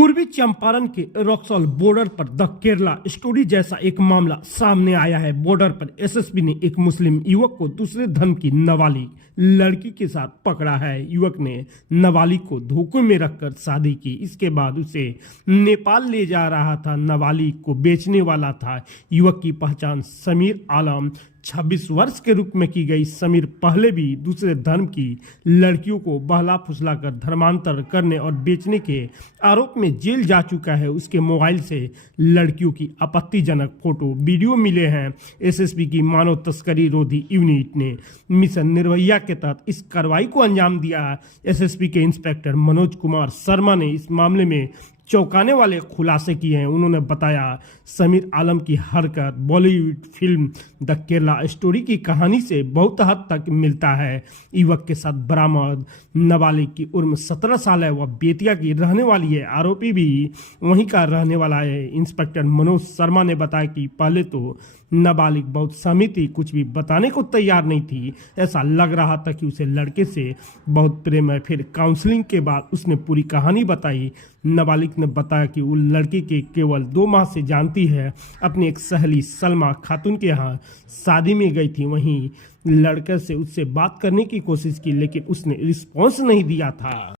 पूर्वी चंपारण के रक्सौल बॉर्डर पर द केरला स्टोरी जैसा एक मामला सामने आया है। बॉर्डर पर एसएसबी ने एक मुस्लिम युवक को दूसरे धर्म की नाबालिग लड़की के साथ पकड़ा है। युवक ने नाबालिग को धोखे में रखकर शादी की। इसके बाद उसे नेपाल ले जा रहा था। नाबालिग को बेचने वाला था। युवक की पहचान समीर आलम 26 वर्ष के रूप में की गई। समीर पहले भी दूसरे धर्म की लड़कियों को बहला फुसला कर धर्मांतर करने और बेचने के आरोप में जेल जा चुका है। उसके मोबाइल से लड़कियों की आपत्तिजनक फोटो वीडियो मिले हैं। एसएसबी की मानव तस्करी रोधी यूनिट ने मिशन निर्भया के तहत इस कार्रवाई को अंजाम दिया। एसएसबी के इंस्पेक्टर मनोज कुमार शर्मा ने इस मामले में चौंकाने वाले खुलासे किए हैं। उन्होंने बताया समीर आलम की हरकत Bollywood film the Kerala story की कहानी से बहुत हद तक मिलता है। युवक के साथ बरामद नाबालिग की उम्र 17 साल है। वह बेतिया की रहने वाली है। आरोपी भी वहीं का रहने वाला है। इंस्पेक्टर मनोज शर्मा ने बताया कि पहले तो नाबालिग बहुत सहमी थी, कुछ भी बताने को तैयार नहीं थी। ऐसा लग रहा था कि उसे लड़के से बहुत प्रेम है। फिर काउंसलिंग के बाद उसने पूरी कहानी बताई। नाबालिग ने बताया कि वो लड़की के केवल 2 माह से जानती है। अपनी एक सहेली सलमा खातून के यहाँ शादी में गई थी। वहीं लड़के से उससे बात करने की कोशिश की, लेकिन उसने रिस्पॉन्स नहीं दिया था।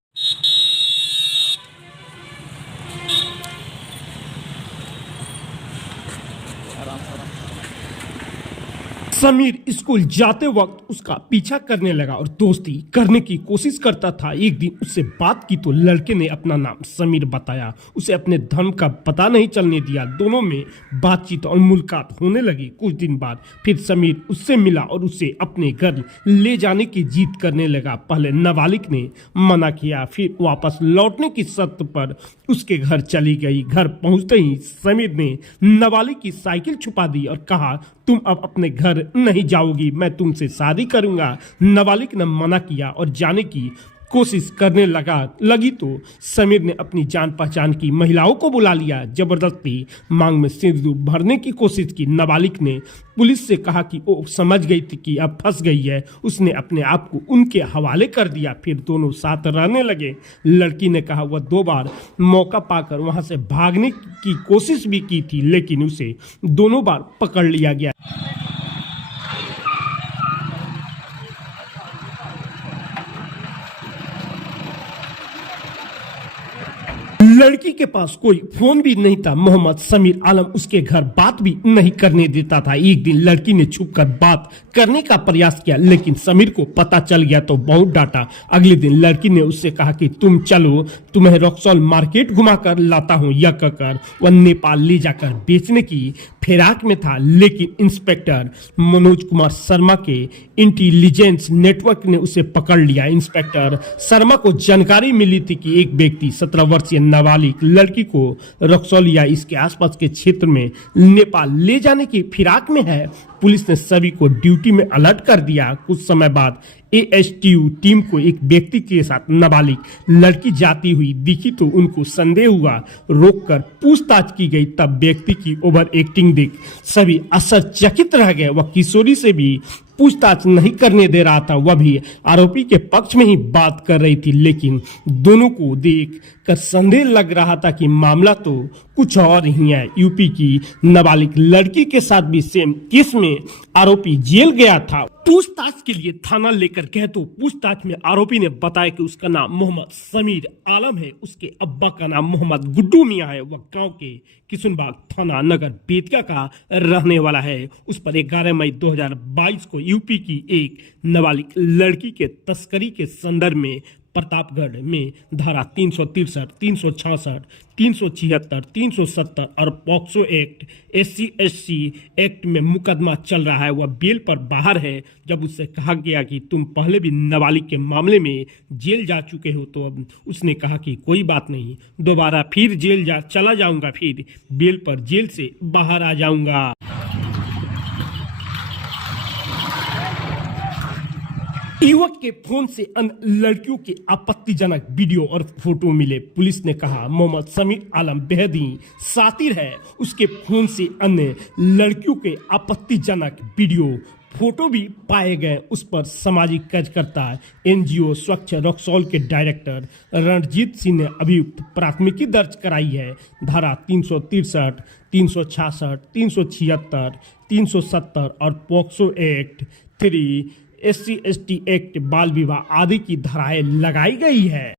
समीर स्कूल जाते वक्त उसका पीछा करने लगा और दोस्ती करने की कोशिश करता था। एक दिन उससे बात की तो लड़के ने अपना नाम समीर बताया। उसे अपने धर्म का पता नहीं चलने दिया। दोनों में बातचीत और मुलाकात होने लगी। कुछ दिन बाद फिर समीर उससे मिला और उसे अपने घर ले जाने की जिद करने लगा। पहले नाबालिग ने मना किया, फिर वापस लौटने की शर्त पर उसके घर चली गई। घर पहुंचते ही समीर ने नाबालिग की साइकिल छुपा दी और कहा, तुम अब अपने घर नहीं जाओगी, मैं तुमसे शादी करूंगा। नाबालिग ने मना किया और जाने की कोशिश करने लगी तो समीर ने अपनी जान पहचान की महिलाओं को बुला लिया। जबरदस्ती मांग में सिंदूर भरने की कोशिश की। नाबालिग ने पुलिस से कहा कि वो समझ गई थी कि अब फंस गई है। उसने अपने आप को उनके हवाले कर दिया। फिर दोनों साथ रहने लगे। लड़की ने कहा वह 2 बार मौका पाकर वहां से भागने की कोशिश भी की थी, लेकिन उसे दोनों बार पकड़ लिया गया। लड़की के पास कोई फोन भी नहीं था। मोहम्मद समीर आलम उसके घर बात भी नहीं करने देता था। एक दिन लड़की ने छुपकर बात करने का प्रयास किया, लेकिन समीर को पता चल गया तो बहुत डांटा। अगले दिन लड़की ने उससे कहा कि तुम चलो, तुम्हें रक्सौल मार्केट घुमाकर लाता हूँ। यह कहकर वह नेपाल ले जाकर बेचने की फिराक में था, लेकिन इंस्पेक्टर मनोज कुमार शर्मा के इंटेलिजेंस नेटवर्क ने उसे पकड़ लिया। इंस्पेक्टर शर्मा को जानकारी मिली थी कि एक व्यक्ति 17 वर्षीय नाबालिग लड़की को रक्सौल या इसके आसपास के क्षेत्र में नेपाल ले जाने की फिराक में है। पुलिस ने सभी को ड्यूटी में अलर्ट कर दिया। कुछ समय बाद एएसटीयू टीम को एक व्यक्ति के साथ नाबालिग लड़की जाती हुई दिखी तो उनको संदेह हुआ। रोककर पूछताछ की गई। तब व्यक्ति की ओवर एक्टिंग देख सभी आश्चर्यचकित रह गए। वह किशोरी से भी पूछताछ नहीं करने दे रहा था। वह भी आरोपी के पक्ष में ही बात कर रही थी, लेकिन दोनों को देख कर संदेह लग रहा था कि मामला तो कुछ और ही है। यूपी की नाबालिग लड़की के साथ भी सेम केस में आरोपी जेल गया था। पूछताछ के लिए थाना लेकर गए तो पूछताछ में आरोपी ने बताया कि उसका नाम मोहम्मद समीर आलम है। उसके अब्बा का नाम मोहम्मद गुड्डू मियां है। वह गांव के किशनबाग थाना नगर बेतिया का रहने वाला है। उस पर 11 मई 2022 को यूपी की एक नाबालिग लड़की के तस्करी के संदर्भ में प्रतापगढ़ में धारा 363, 366, 376, 370 और पॉक्सो एक्ट, SC/SC एक्ट में मुकदमा चल रहा है। वह बेल पर बाहर है। जब उससे कहा गया कि तुम पहले भी नाबालिग के मामले में जेल जा चुके हो, तो अब उसने कहा कि कोई बात नहीं, दोबारा फिर जेल चला जाऊंगा, फिर बेल पर जेल से बाहर आ जाऊंगा। युवक के फोन से अन्य लड़कियों के आपत्तिजनक वीडियो और फोटो मिले। पुलिस ने कहा मोहम्मद समीर आलम बेहद ही शातिर है। उसके फोन से अन्य लड़कियों के आपत्तिजनक वीडियो फोटो भी पाए गए। उस पर सामाजिक कार्यकर्ता एनजीओ स्वच्छ रक्सौल के डायरेक्टर रणजीत सिंह ने अभियुक्त प्राथमिकी दर्ज कराई है। धारा 363, 366, 376, 370 और पॉक्सो एक्ट 3, SC/ST एक्ट, बाल विवाह आदि की धाराएं लगाई गई है।